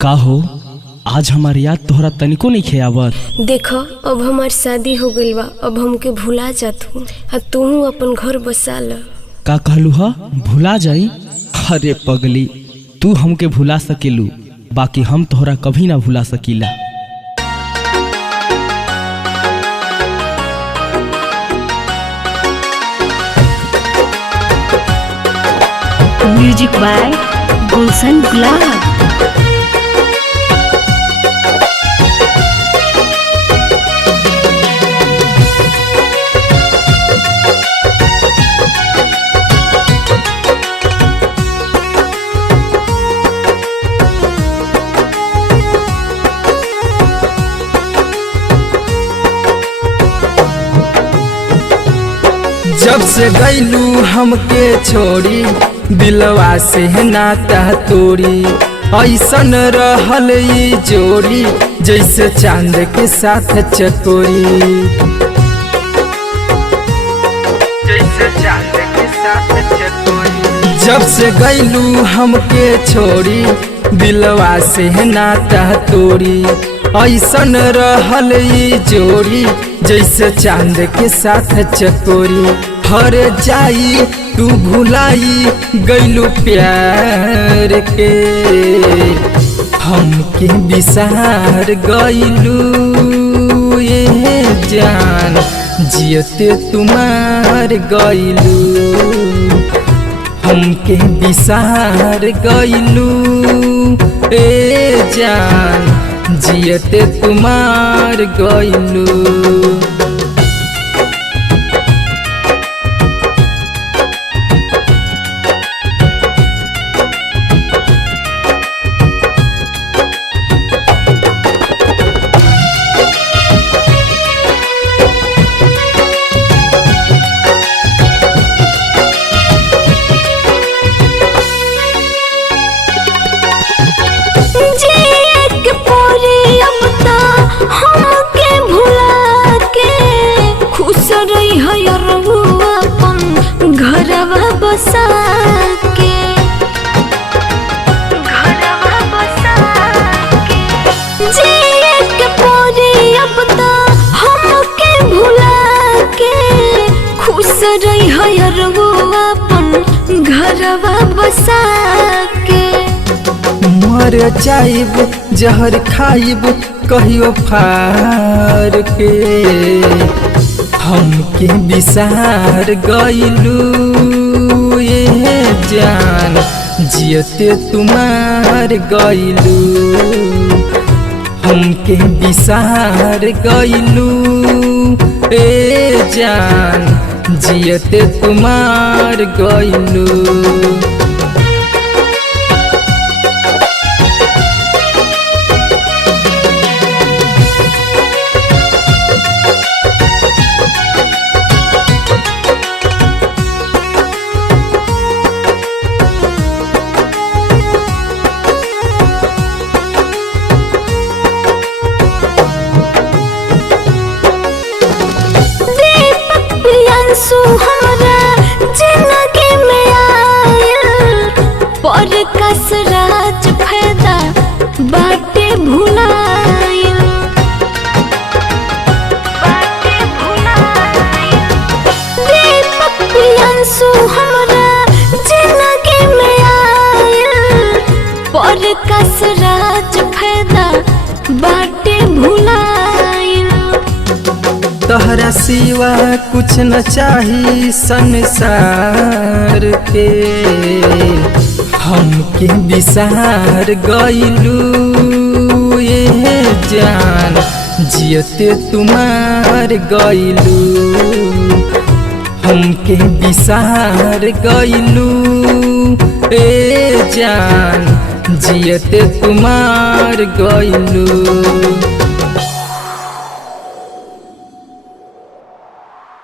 का हो आज हमार याद तोहरा तनिको नहीं खेयावत। देखो अब हमार शादी हो गइल बा, अब हमके भुला जात हूँ। तू अपन घर बसा ल। का कहलू हा भुला जाई? अरे पगली, तू हमके भुला सकेलू, बाकी हम तोहरा कभी ना भुला सकीला। म्यूजिक बाय गुलशन गुलाब। जब से गईलू हमके छोड़ी, दिलवा से नाता तोड़ी। ऐसन रहल ई जोड़ी, जैसे चांद के साथ चकोरी। जैसे चांद के साथ चकोरी। जब से गईलू हमके छोड़ी, दिलवा से नाता तोड़ी। ऐसन रहल ई जोड़ी, जैसे चांद के साथ चकोरी। हर जाई तू भुलाई गईलू प्यार के, हमके बिसार गईलू ये जान, जियते तुम्हार गईलू। हमके बिसार गईलू ए जान, जियते तुम्हार गईलू। घरवा बसा के, घरवा बसा के, जिए के पोरी अब तो हमके भुला के। खुश रही है रघु अपन घरवा बसा के। मर जाइब जहर खाइब कहियो फार के, हमके बिसार गईलू ये जान, जियते तुम्हार गईलू। हमके बिसार गईलू ए जान, जियते तुम्हार गईलू। हमरा जिंदगी में आयल, पर कसराज फायदा बाटे भुलायल, बाटे भुलायल। दीपक प्रियांशु हमरा जिंदगी में आयल, पर कसराज फायदा बाटे भुलायल। तहरा सिवा कुछ न चाही संसार के, हमके बिसार गईलू ये जान, जियते तुम्हार गईलू। हमके बिसार गईलू ए जान, जियते तुम्हार गईलू।